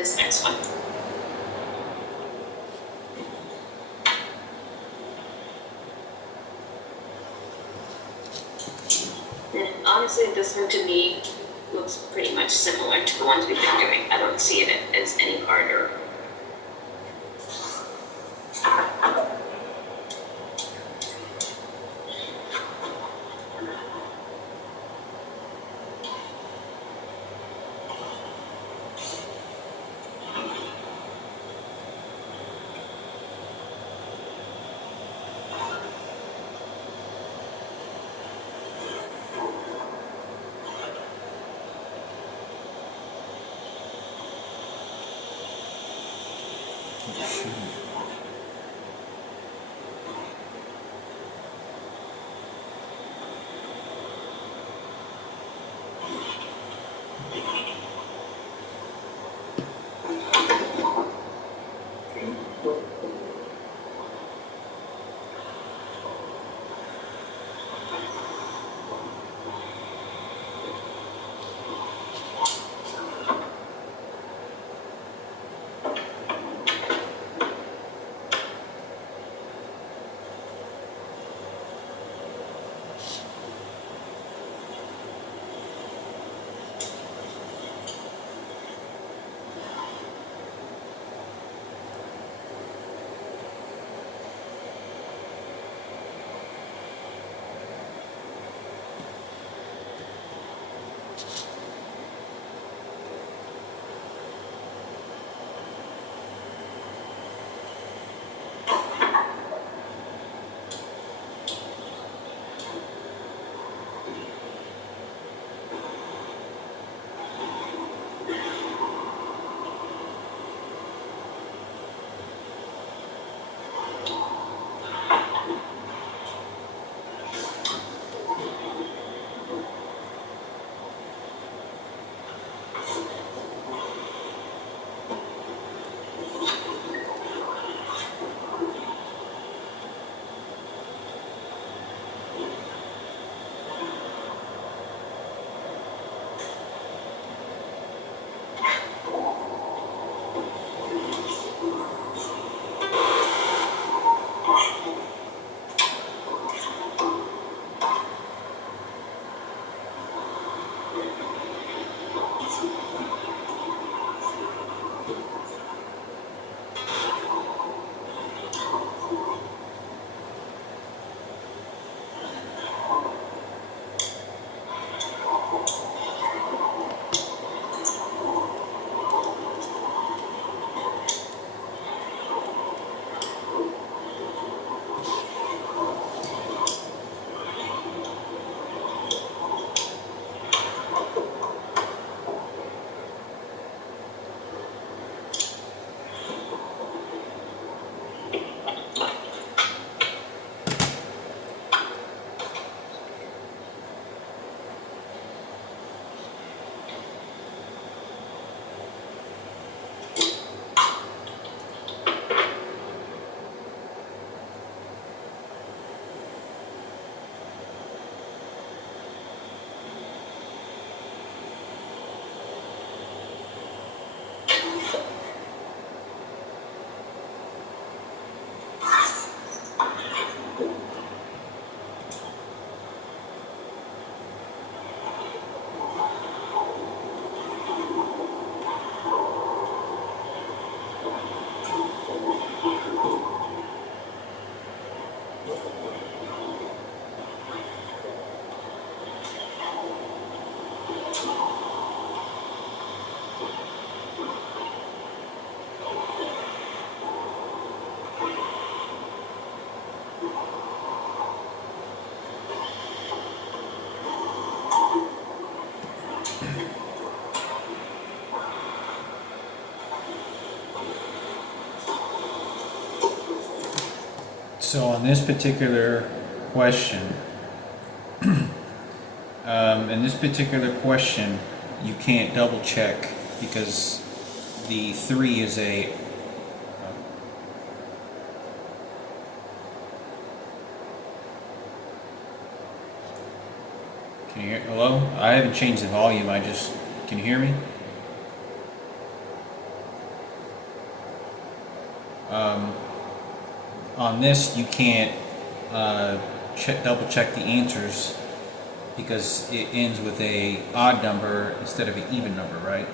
this next one. And honestly, this one to me looks pretty much similar to the ones we've been doing. I don't see it as any harder. So on this particular question, you can't double check because the 3 is a can you hear? Hello? I haven't changed the volume. Can you hear me? On this, you can't double check the answers because it ends with a odd number instead of an even number, right?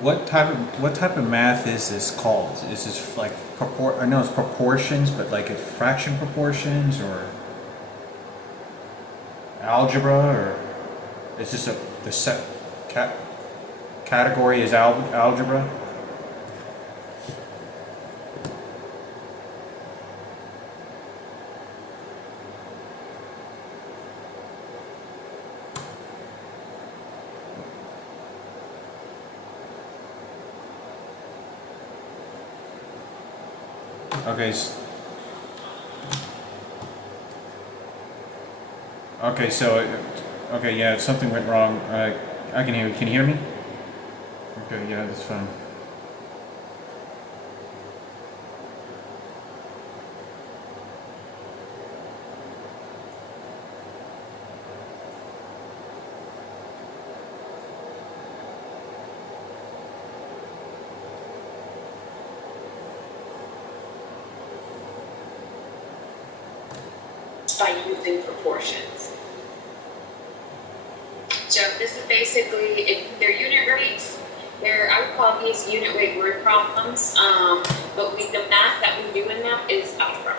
What type of math is this called? Is this like I know it's proportions, but like it's fraction proportions or algebra, or is this the category is algebra? Okay. Okay. So, okay. Yeah, something went wrong. I can hear you. Can you hear me? Okay. Yeah, that's fine. By using proportions. So this is basically, they're unit rates. I would call these unit rate word problems, but the math that we do in them is algebra.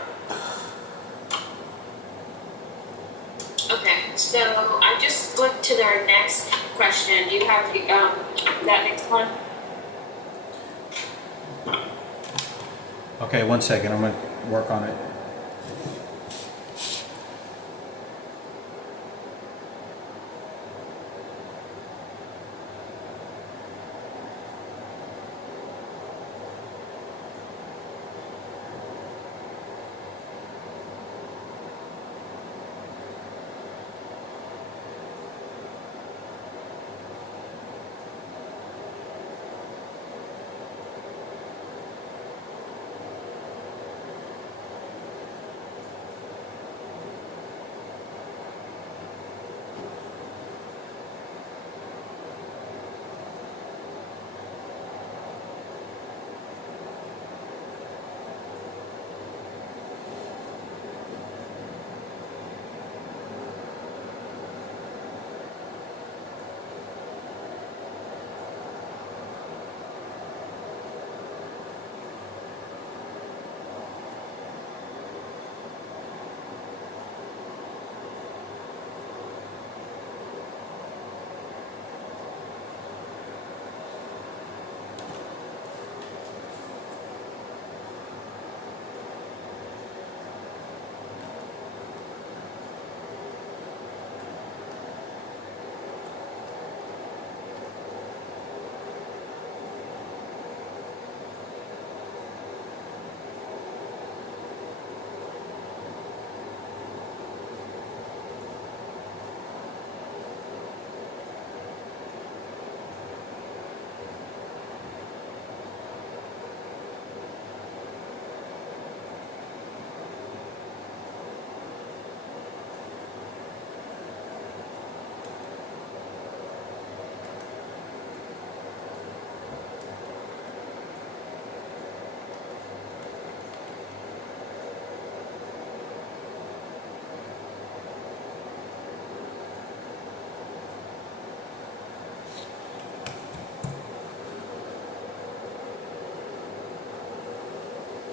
Okay, so I just flipped to our next question. Do you have that next one? Okay, one second. I'm gonna work on it.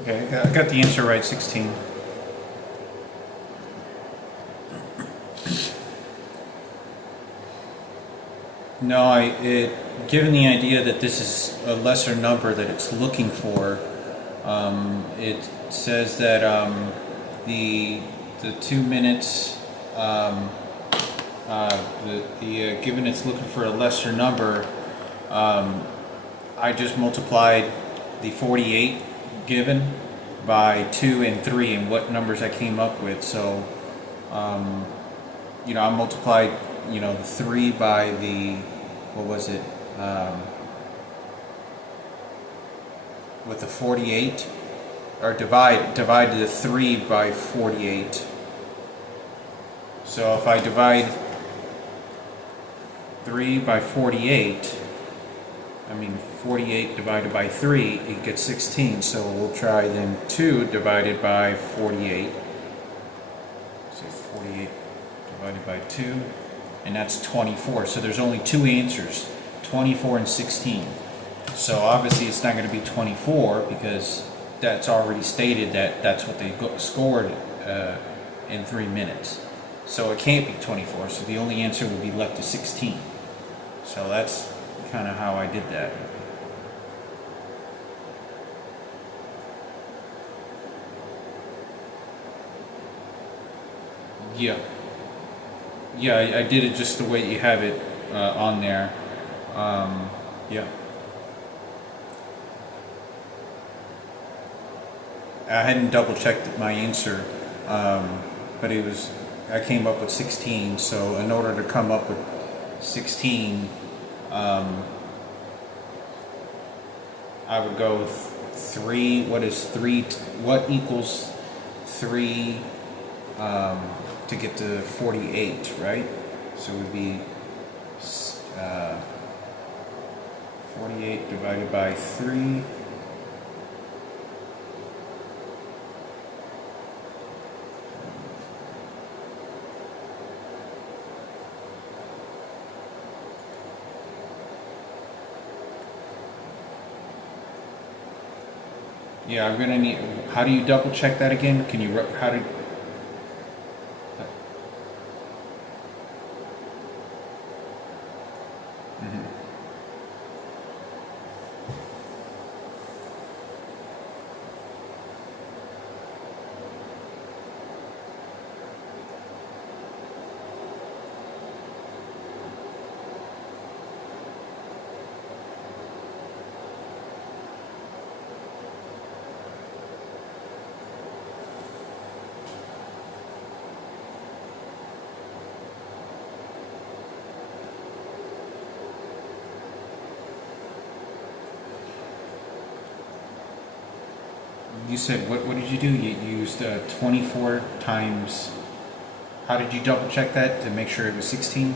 Okay, I got the answer right, 16. No, given the idea that this is a lesser number that it's looking for, it says that the 2 minutes, given it's looking for a lesser number, I just multiplied the 48 given by 2 and 3 and what numbers I came up with. So, I multiplied, the 3 by the, what was it, with the 48, or divide the 3 by 48. So if I divide 3 by 48, 48 divided by 3, it gets 16. So we'll try then 2 divided by 48. So 48 divided by 2, and that's 24. So there's only two answers, 24 and 16. So obviously it's not going to be 24 because that's already stated that that's what they scored in 3 minutes. So it can't be 24. So the only answer would be left is 16. So that's kind of how I did that. Yeah. Yeah, I did it just the way you have it on there. Yeah. I hadn't double checked my answer, but I came up with 16. So in order to come up with 16, I would go with 3. What is 3? What equals 3 to get to 48, right? So it would be 48 divided by 3. Yeah, I'm gonna need. How do you double check that again? Can you? How do? You said what did you do? You used 24 times. How did you double check that to make sure it was 16?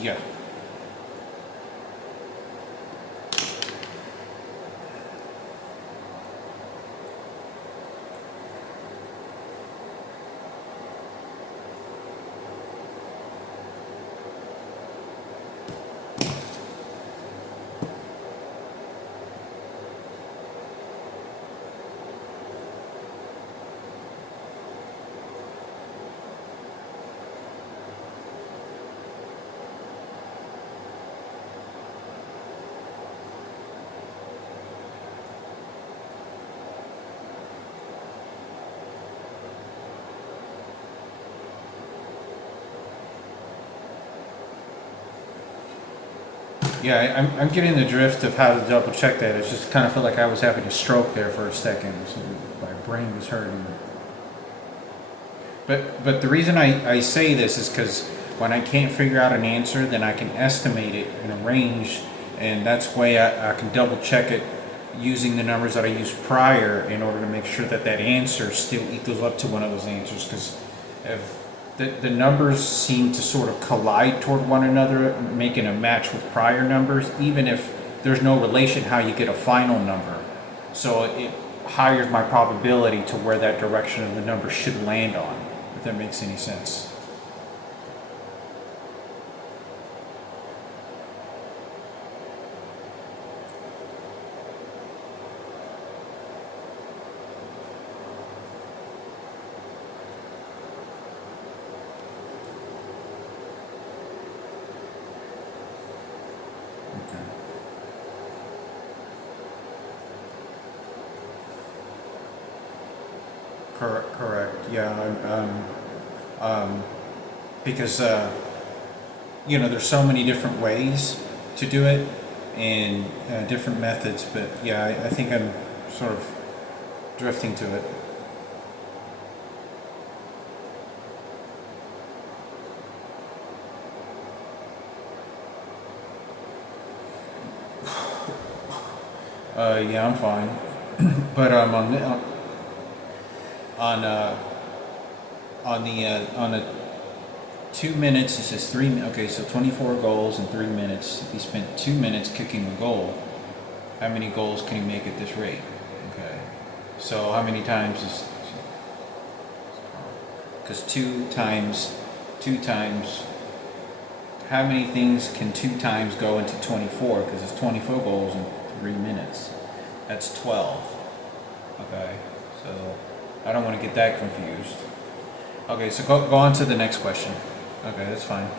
Yeah. Yeah, I'm getting the drift of how to double check that. It's just kind of felt like I was having a stroke there for a second. So my brain was hurting. But the reason I say this is because when I can't figure out an answer, then I can estimate it in a range, and that's way I can double check it using the numbers that I used prior in order to make sure that that answer still equals up to one of those answers. Because if the numbers seem to sort of collide toward one another, making a match with prior numbers, even if there's no relation how you get a final number. So it higher my probability to where that direction of the number should land on, if that makes any sense. Okay. Correct. Yeah. Because there's so many different ways to do it and different methods. But yeah, I think I'm sort of drifting to it. Yeah, I'm fine. But on the 2 minutes, it says okay, so 24 goals in 3 minutes. If he spent 2 minutes kicking a goal, how many goals can he make at this rate? Okay, so how many times is? Because two times, how many things can 2 times go into 24? Because it's 24 goals in 3 minutes. That's 12. Okay, so I don't want to get that confused. Okay, so go on to the next question. Okay, that's fine.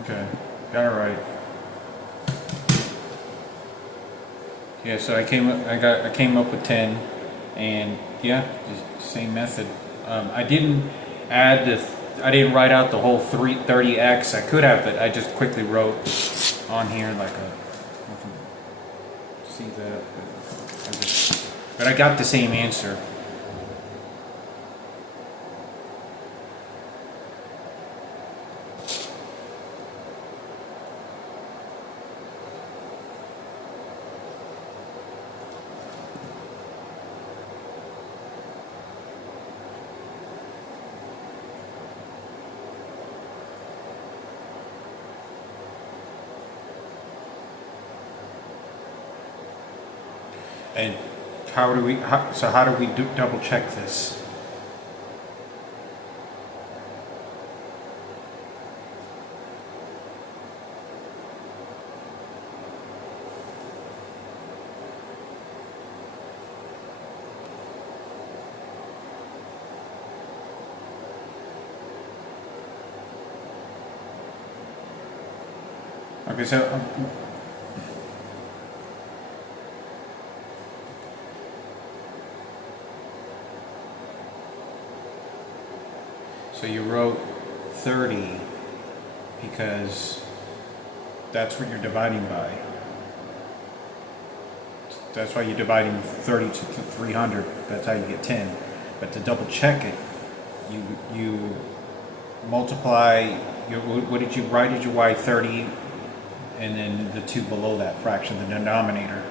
Okay, got it right. Yeah, so I came up with 10, and yeah, just same method. I didn't I didn't write out the whole 30x. I could have, but I just quickly wrote on here like a. See that, but I got the same answer. And how do we, how do we double check this? Okay, so you wrote 30 because that's what you're dividing by. That's why you're dividing 30 to 300. That's how you get 10. But to double check it, you multiply. What did you? Why did you y 30, and then the two below that fraction, the denominator?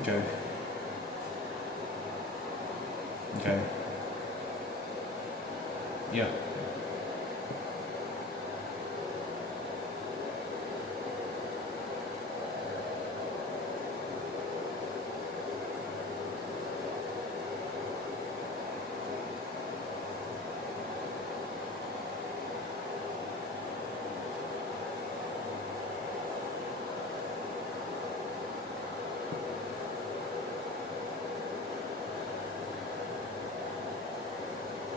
Okay. Okay. Yeah.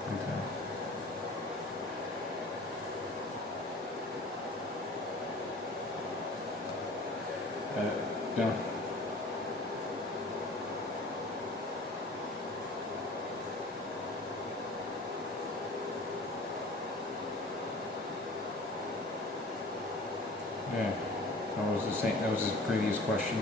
Okay. Yeah. Yeah. That was the same. That was his previous question.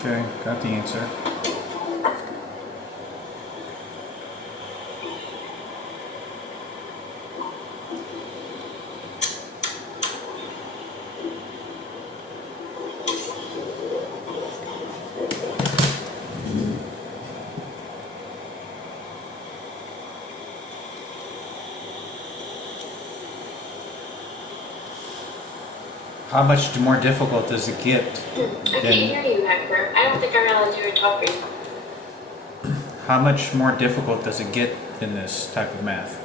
Okay, got the answer. How much more difficult does it get? I can't hear you, Hector. I don't think I realized you were talking. How much more difficult does it get in this type of math?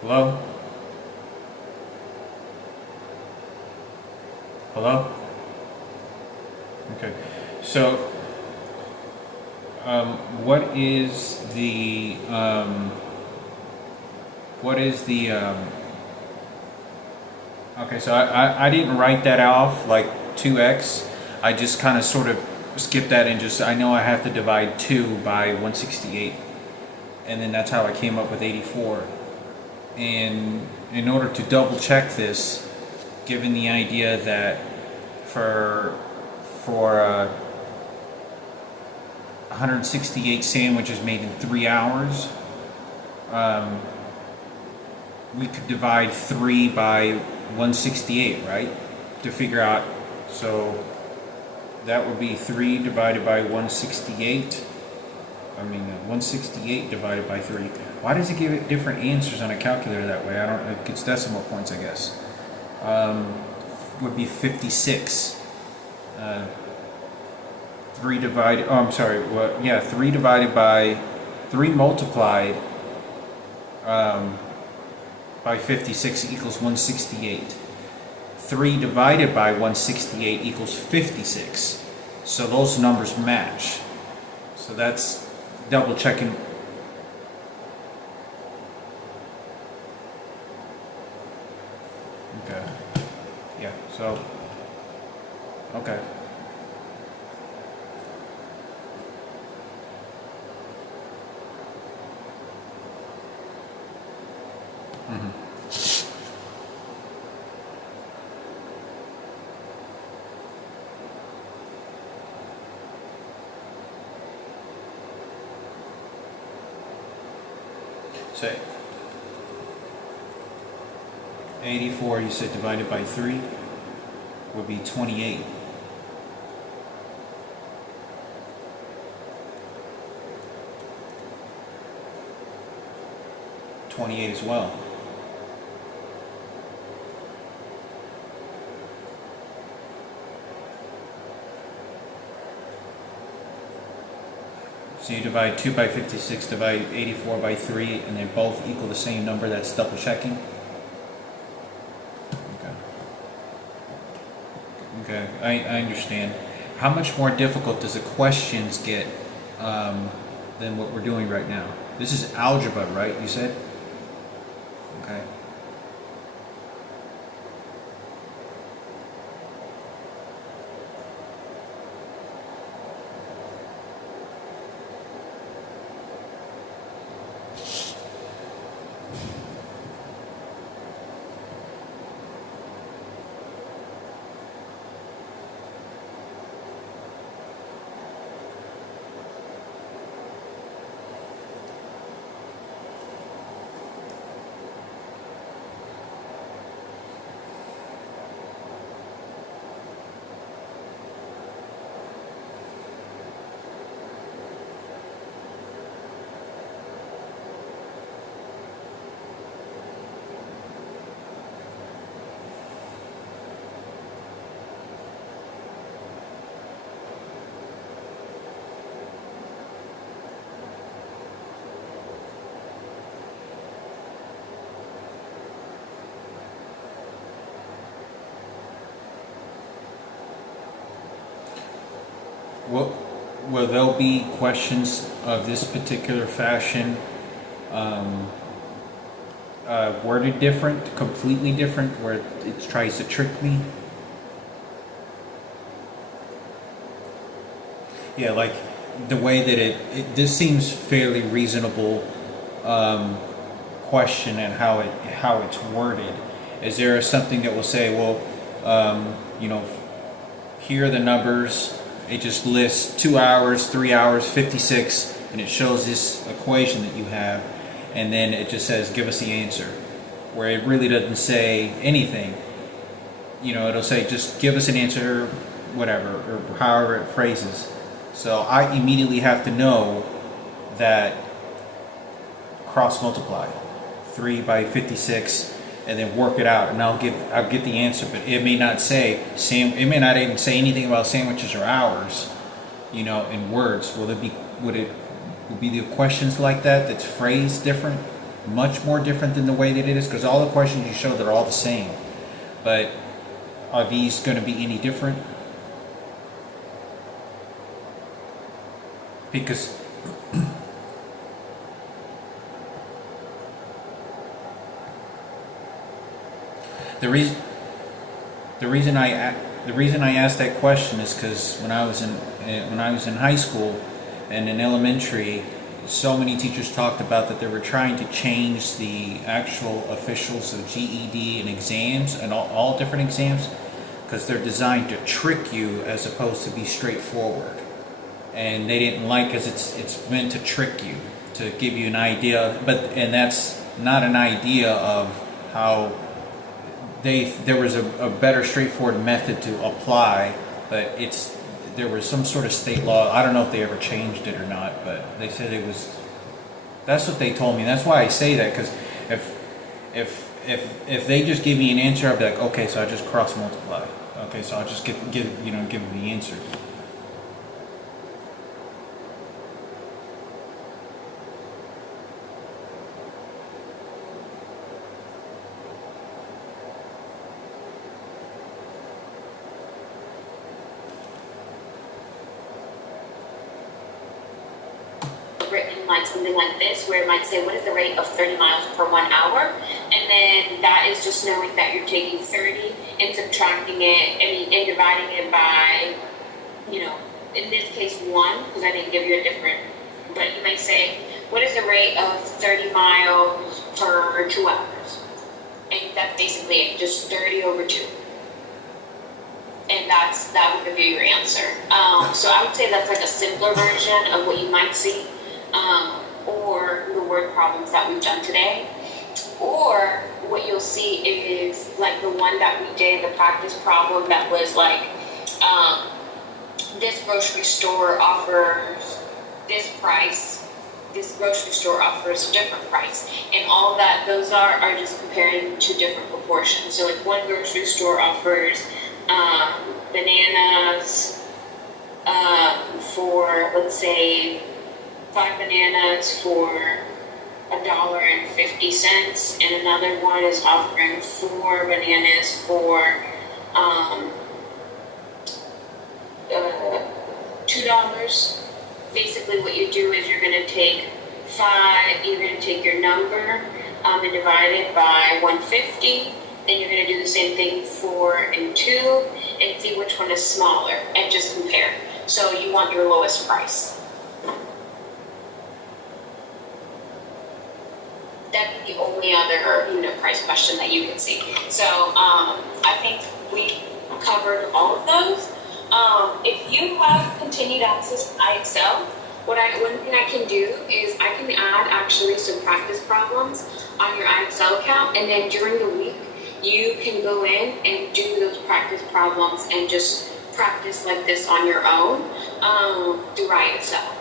Hello? Hello? Okay. So, what is the, okay, so I didn't write that off like 2x. I just kind of sort of skipped that and just, I know I have to divide 2 by 168. And then that's how I came up with 84. And in order to double check this, given the idea that for 168 sandwiches made in 3 hours, we could divide 3 by 168, right? To figure out, so that would be 3 divided by 168. 168 divided by 3. Why does it give it different answers on a calculator that way? I don't, it gets decimal points, I guess. Would be 56. 3 divided, oh, I'm sorry, well, yeah, 3 divided by, 3 multiplied by 56 equals 168. 3 divided by 168 equals 56. So those numbers match. So that's double checking. Okay. Yeah, so, okay. Say 84, you said divided by 3 would be 28. As well. So you divide 2 by 56, divide 84 by 3, and they both equal the same number. That's double checking. Okay, I understand. How much more difficult does the questions get than what we're doing right now? This is algebra, right? You said? Okay. Will there be questions of this particular fashion worded different, completely different, where it tries to trick me? Yeah, like the way that this seems fairly reasonable question and how it's worded. Is there something that will say, well, here are the numbers. It just lists 2 hours, 3 hours, 56, and it shows this equation that you have, and then it just says, give us the answer, where it really doesn't say anything. It'll say, just give us an answer, whatever, or however it phrases. So I immediately have to know that cross multiply 3 by 56 and then work it out, and I'll get the answer. But it may not say it may not even say anything about sandwiches or hours, in words. Would it be the questions like that that's phrased different, much more different than the way that it is? Because all the questions you show, they're all the same, but are these going to be any different? Because the reason I asked that question is because when I was in high school and in elementary, so many teachers talked about that they were trying to change the actual officials of GED and exams and all different exams, because they're designed to trick you as opposed to be straightforward. And they didn't like, because it's meant to trick you, to give you an idea, and that's not an idea of how there was a better straightforward method to apply, but there was some sort of state law. I don't know if they ever changed it or not, but they said it was. That's what they told me. That's why I say that, because if they just give me an answer, I'll be like, okay, so I just cross multiply. Okay, so I'll just give them the answer. Written like something like this, where it might say, what is the rate of 30 miles per 1 hour? And then that is just knowing that you're taking 30 and subtracting it, and dividing it by, in this case 1, because I didn't give you a different, but you might say, what is the rate of 30 miles per 2 hours? And that's basically it, just 30 over 2. And that would give you your answer. So I would say that's like a simpler version of what you might see. Or the word problems that we've done today. Or what you'll see is like the one that we did, the practice problem that was like, this grocery store offers this price, this grocery store offers a different price. And all that those are just comparing to different proportions. So if one grocery store offers bananas for, let's say, 5 bananas for $1.50, and another one is offering 4 bananas for $2. Basically, what you do is you're going to take your number and divide it by 150. Then you're going to do the same thing 4 and 2, and see which one is smaller, and just compare. So you want your lowest price. That'd be the only other unit price question that you can see. So I think we covered all of those. If you have continued access to iExcel, one thing I can do is I can add actually some practice problems on your iExcel account, and then during the week you can go in and do those practice problems and just practice like this on your own through iExcel.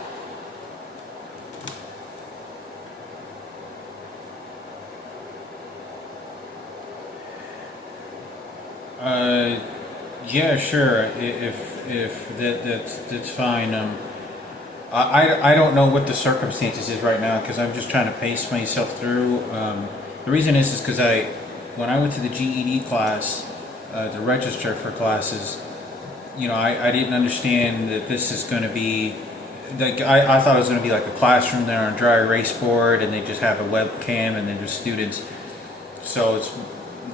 Yeah, sure. If that's fine. I don't know what the circumstances is right now, because I'm just trying to pace myself through. The reason is because when I went to the GED class to register for classes, I didn't understand that this is going to be like I thought it was going to be like a classroom there on a dry erase board, and they just have a webcam and then just students. So it's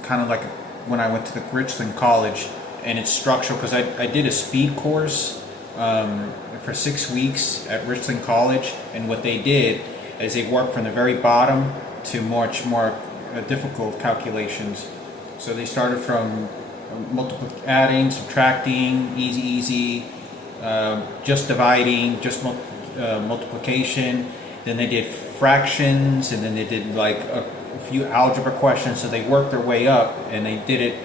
kind of like when I went to the Richland College, and it's structural, because I did a speed course for 6 weeks at Richland College, and what they did is they worked from the very bottom to much more difficult calculations. So they started from adding, subtracting, easy, just dividing, just multiplication. Then they did fractions, and then they did like a few algebra questions. So they worked their way up, and they did it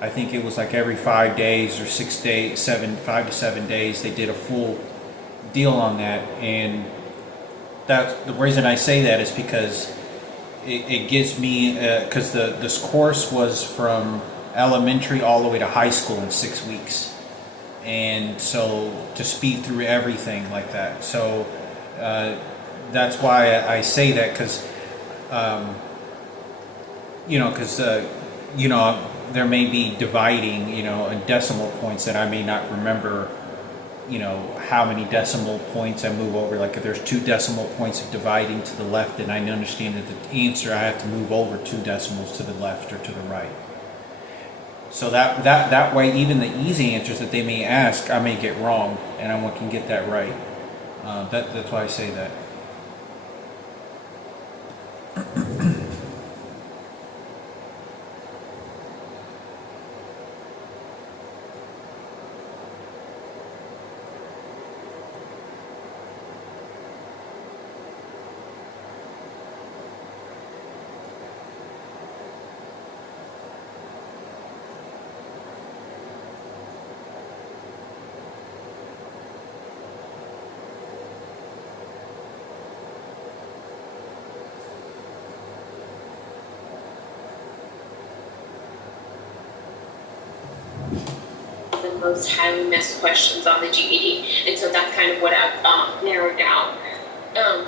I think it was like every 5 days or 6 days, 5 to 7 days, they did a full deal on that. And that the reason I say that is because it gives me, because this course was from elementary all the way to high school in 6 weeks. And so to speed through everything like that. So that's why I say that, because, there may be dividing, in decimal points that I may not remember, how many decimal points I move over. Like if there's 2 decimal points of dividing to the left, then I understand that the answer I have to move over 2 decimals to the left or to the right. So that way, even the easy answers that they may ask, I may get wrong, and I can get that right. That's why I say that. The most highly missed questions on the GED, and so that's kind of what I've narrowed down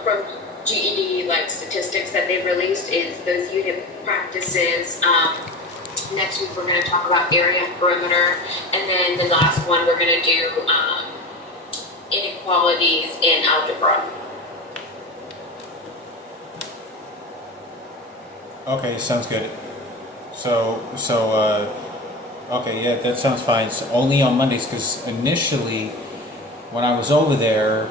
from GED like statistics that they've released is those unit practices. Next week we're going to talk about area and perimeter, and then the last one we're going to do inequalities in algebra. Okay, sounds good. Okay, yeah, that sounds fine. It's only on Mondays, because initially, when I was over there,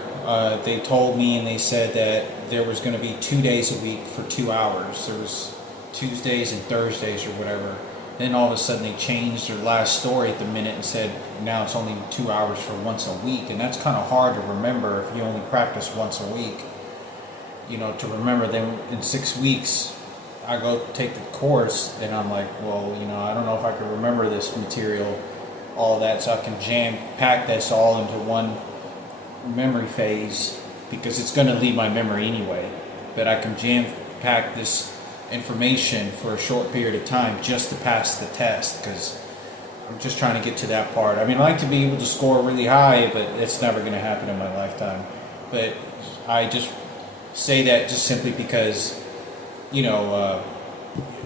they told me and they said that there was going to be 2 days a week for 2 hours. There was Tuesdays and Thursdays or whatever. Then all of a sudden they changed their last story at the minute and said now it's only 2 hours for once a week, and that's kind of hard to remember if you only practice once a week. To remember them in 6 weeks. I go take the course and I'm like, well, I don't know if I can remember this material, all that, so I can jam pack this all into one memory phase, because it's going to leave my memory anyway. But I can jam pack this information for a short period of time just to pass the test, because I'm just trying to get to that part. I mean, I like to be able to score really high, but it's never going to happen in my lifetime. But I just say that just simply because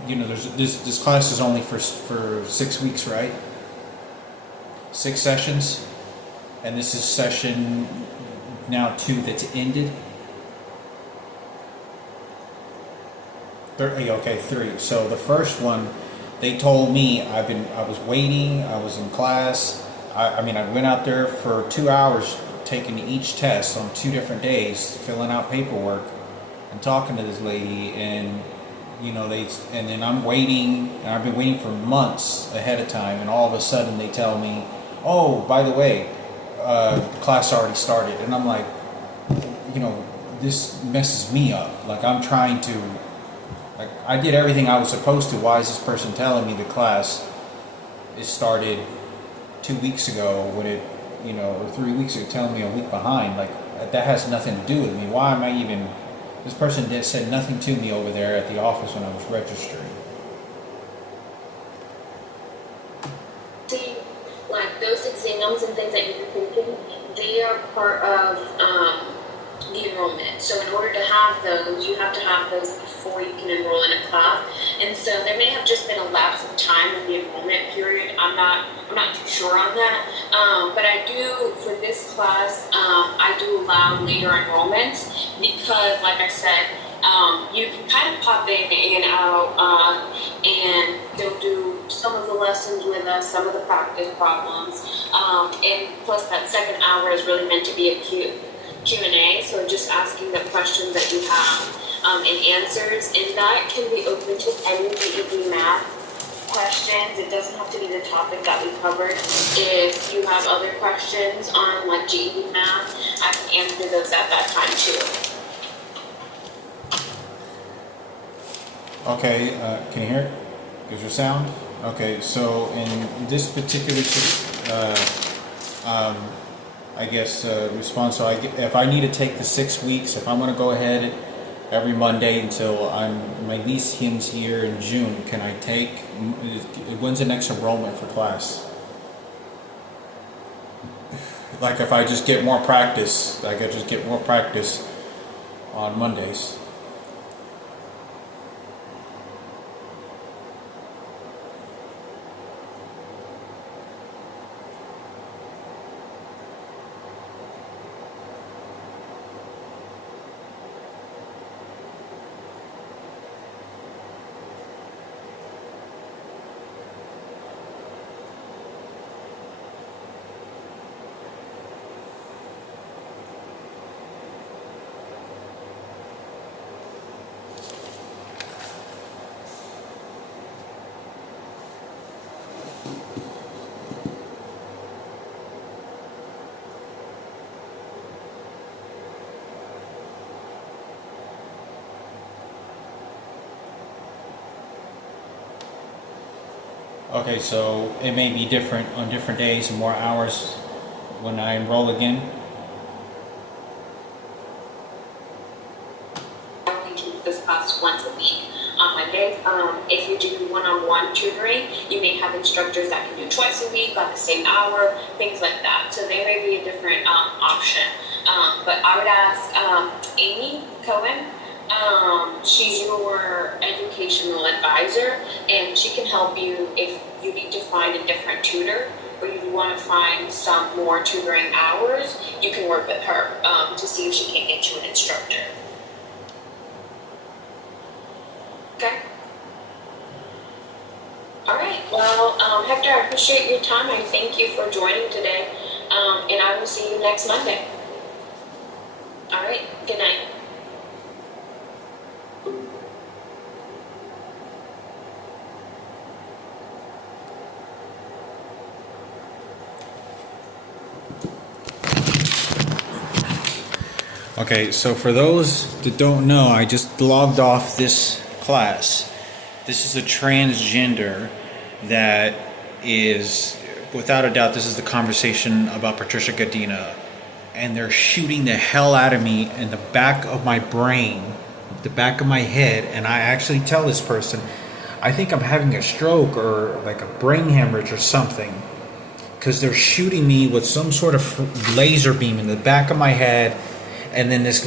there's this class is only for 6 weeks, right? 6 sessions, and this is session now 2 that's ended. Okay, 3. So the first one, they told me I was waiting. I was in class. I went out there for 2 hours, taking each test on 2 different days, filling out paperwork and talking to this lady, and and then I'm waiting, and I've been waiting for months ahead of time, and all of a sudden they tell me, oh, by the way, class already started. And I'm like, this messes me up. Like, I'm trying to, I did everything I was supposed to. Why is this person telling me the class is started 2 weeks ago when it, or 3 weeks ago, telling me a week behind? Like, that has nothing to do with me. Why am I even... This person said nothing to me over there at the office when I was registering. See, like those exams and things that you're thinking, they are part of the enrollment. So in order to have those, you have to have those before you can enroll in a class. And so there may have just been a lapse of time in the enrollment period. I'm not too sure on that. But I do, for this class, I do allow later enrollments because, like I said, you can kind of pop in and out, and they'll do some of the lessons with us, some of the practice problems, and plus that second hour is really meant to be a Q&A, so just asking the questions that you have and answers, and that can be open to any GED math questions. It doesn't have to be the topic that we covered. If you have other questions on like GED math, I can answer those at that time too. Okay, can you hear it? Is your sound? Okay, so in this particular, I guess, response, so if I need to take the 6 weeks, if I'm gonna go ahead every Monday until my lease ends here in June, can I take, when's the next enrollment for class? Like if I just get more practice, I could just get more practice on Mondays. Okay, so it may be different on different days and more hours when I enroll again. We do this class once a week on Monday. If you do one-on-one tutoring, you may have instructors that can do twice a week on the same hour, things like that. So there may be a different option. But I would ask Amy Cohen. She's your educational advisor, and she can help you if you need to find a different tutor or you want to find some more tutoring hours. You can work with her to see if she can get you an instructor. Okay. All right. Well, Hector, I appreciate your time. I thank you for joining today, and I will see you next Monday. All right. Good night. Okay, so for those that don't know, I just logged off this class. This is a transgender that is, without a doubt, this is the conversation about Patricia Gadina. And they're shooting the hell out of me in the back of my brain, the back of my head, and I actually tell this person, I think I'm having a stroke or like a brain hemorrhage or something. Because they're shooting me with some sort of laser beam in the back of my head. And then this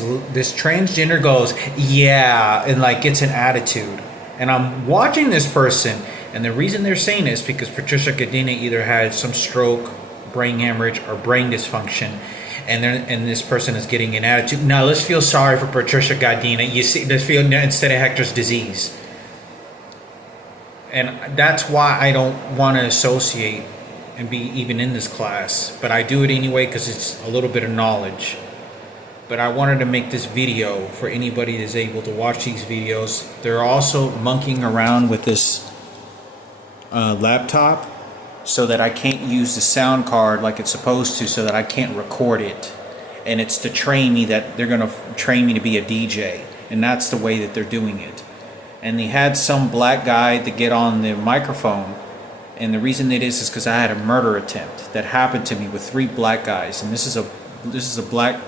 transgender goes, yeah, and like gets an attitude. And I'm watching this person, and the reason they're saying this is because Patricia Gadina either had some stroke, brain hemorrhage, or brain dysfunction, and this person is getting an attitude. Now let's feel sorry for Patricia Gadina. You see, let's feel instead of Hector's disease. And that's why I don't want to associate and be even in this class, but I do it anyway because it's a little bit of knowledge. But I wanted to make this video for anybody that's able to watch these videos. They're also monkeying around with this laptop so that I can't use the sound card like it's supposed to, so that I can't record it. And it's to train me that they're going to train me to be a DJ. And that's the way that they're doing it. And they had some black guy to get on the microphone. And the reason it is because I had a murder attempt that happened to me with 3 black guys. And this is a black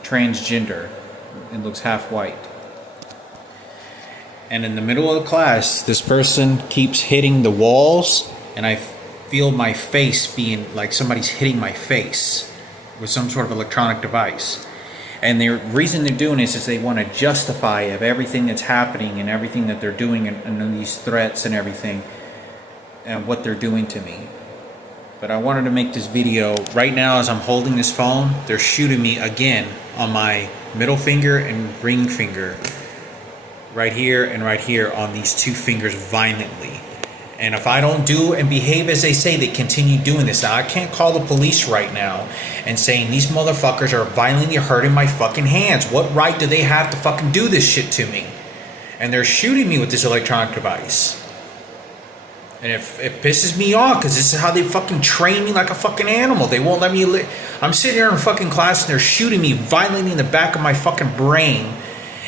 transgender and looks half white. And in the middle of the class, this person keeps hitting the walls, and I feel my face being like somebody's hitting my face with some sort of electronic device. And the reason they're doing this is they want to justify of everything that's happening and everything that they're doing, and these threats and everything and what they're doing to me. But I wanted to make this video right now as I'm holding this phone. They're shooting me again on my middle finger and ring finger, right here and right here on these 2 fingers violently. And if I don't do and behave as they say, they continue doing this. Now I can't call the police right now and saying these motherfuckers are violently hurting my fucking hands. What right do they have to fucking do this shit to me? And they're shooting me with this electronic device. And it pisses me off because this is how they fucking train me like a fucking animal. They won't let me I'm sitting here in fucking class and they're shooting me violently in the back of my fucking brain,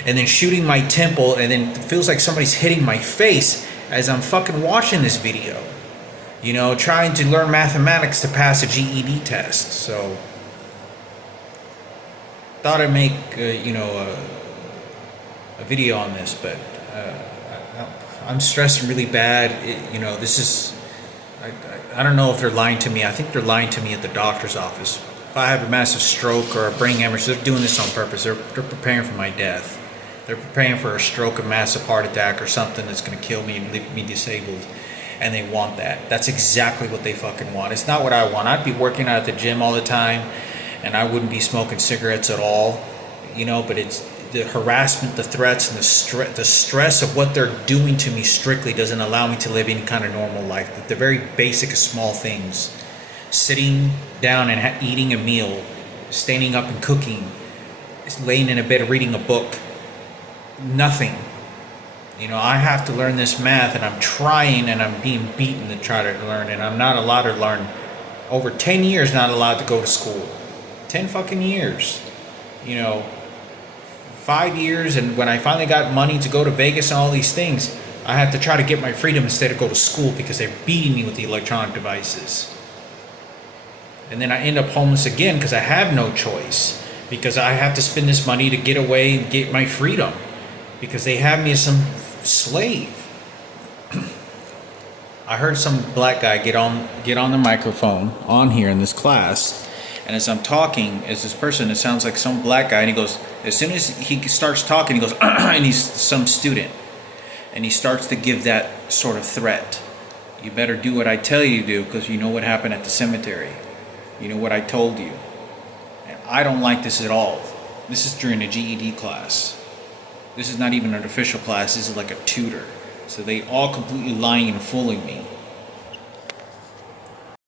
and then shooting my temple, and then it feels like somebody's hitting my face as I'm fucking watching this video. you know, trying to learn mathematics to pass a GED test. So thought I'd make a video on this, but I'm stressing really bad. This is I don't know if they're lying to me. I think they're lying to me at the doctor's office. If I have a massive stroke or a brain hemorrhage, they're doing this on purpose. They're preparing for my death. They're preparing for a stroke, a massive heart attack, or something that's going to kill me and leave me disabled. And they want that. That's exactly what they fucking want. It's not what I want. I'd be working out at the gym all the time, and I wouldn't be smoking cigarettes at all. But it's the harassment, the threats, and the stress of what they're doing to me strictly doesn't allow me to live any kind of normal life. The very basic small things. Sitting down and eating a meal, standing up and cooking, laying in a bed reading a book. Nothing. I have to learn this math, and I'm trying, and I'm being beaten to try to learn, and I'm not allowed to learn. Over 10 years not allowed to go to school. 10 fucking years. 5 years, and when I finally got money to go to Vegas and all these things, I had to try to get my freedom instead of go to school because they're beating me with the electronic devices. And then I end up homeless again because I have no choice, because I have to spend this money to get away and get my freedom, because they have me as some slave. I heard some black guy get on the microphone on here in this class, and as I'm talking, as this person, it sounds like some black guy, and he goes, as soon as he starts talking, he goes, and he's some student, and he starts to give that sort of threat. You better do what I tell you to do, because you know what happened at the cemetery. You know what I told you. And I don't like this at all. This is during a GED class. This is not even an official class. This is like a tutor. So they all completely lying and fooling me.